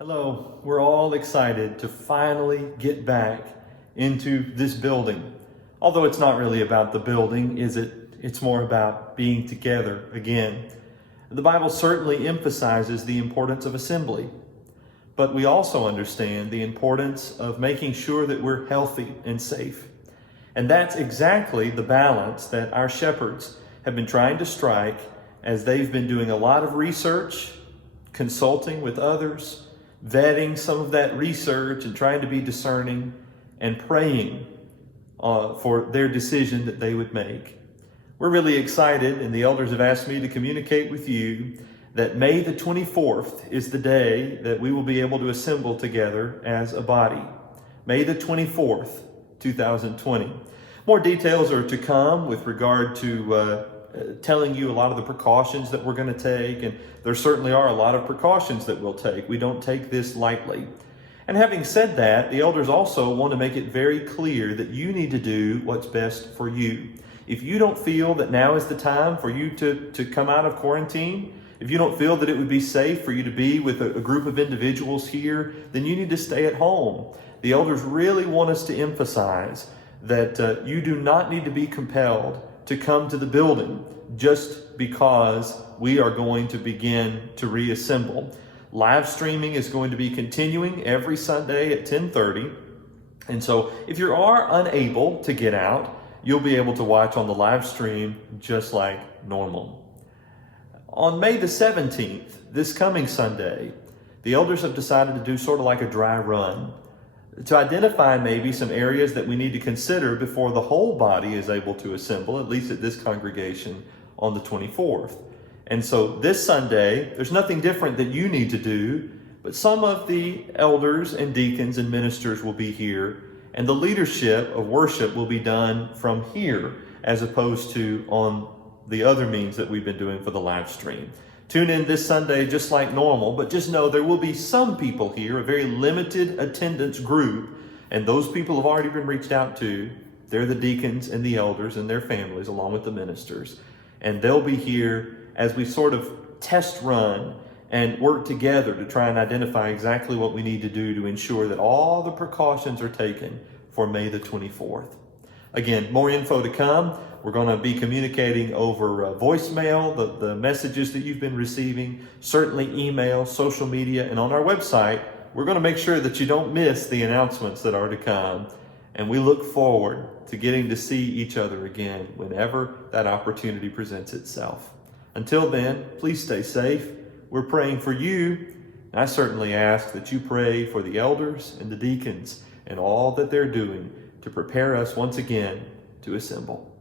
Hello, we're all excited to finally get back into this building. Although it's not really about the building, is it? It's more about being together again. The Bible certainly emphasizes the importance of assembly, but we also understand the importance of making sure that we're healthy and safe. And that's exactly the balance that our shepherds have been trying to strike as they've been doing a lot of research, consulting with others, vetting some of that research and trying to be discerning and praying for their decision that they would make. We're really excited, and the elders have asked me to communicate with you that May the 24th is the day that we will be able to assemble together as a body. May the 24th, 2020. More details are to come with regard to telling you a lot of the precautions that we're going to take, and there certainly are a lot of precautions that we'll take. We don't take this lightly. And having said that, the elders also want to make it very clear that you need to do what's best for you. If you don't feel that now is the time for you to come out of quarantine, if you don't feel that it would be safe for you to be with a group of individuals here, then you need to stay at home. The elders really want us to emphasize that you do not need to be compelled to come to the building just because we are going to begin to reassemble. Live streaming is going to be continuing every Sunday at 10:30. And so if you are unable to get out, you'll be able to watch on the live stream just like normal. On May the 17th, this coming Sunday, the elders have decided to do sort of like a dry run to identify maybe some areas that we need to consider before the whole body is able to assemble, at least at this congregation, on the 24th. And so this Sunday, there's nothing different that you need to do, but some of the elders and deacons and ministers will be here, and the leadership of worship will be done from here as opposed to on the other means that we've been doing for the live stream. Tune in this Sunday just like normal, but just know there will be some people here, a very limited attendance group, and those people have already been reached out to. They're the deacons and the elders and their families, along with the ministers. And they'll be here as we sort of test run and work together to try and identify exactly what we need to do to ensure that all the precautions are taken for May the 24th. Again, more info to come. We're going to be communicating over voicemail, the messages that you've been receiving, certainly email, social media, and on our website. We're going to make sure that you don't miss the announcements that are to come. And we look forward to getting to see each other again whenever that opportunity presents itself. Until then, please stay safe. We're praying for you. And I certainly ask that you pray for the elders and the deacons and all that they're doing to prepare us once again to assemble.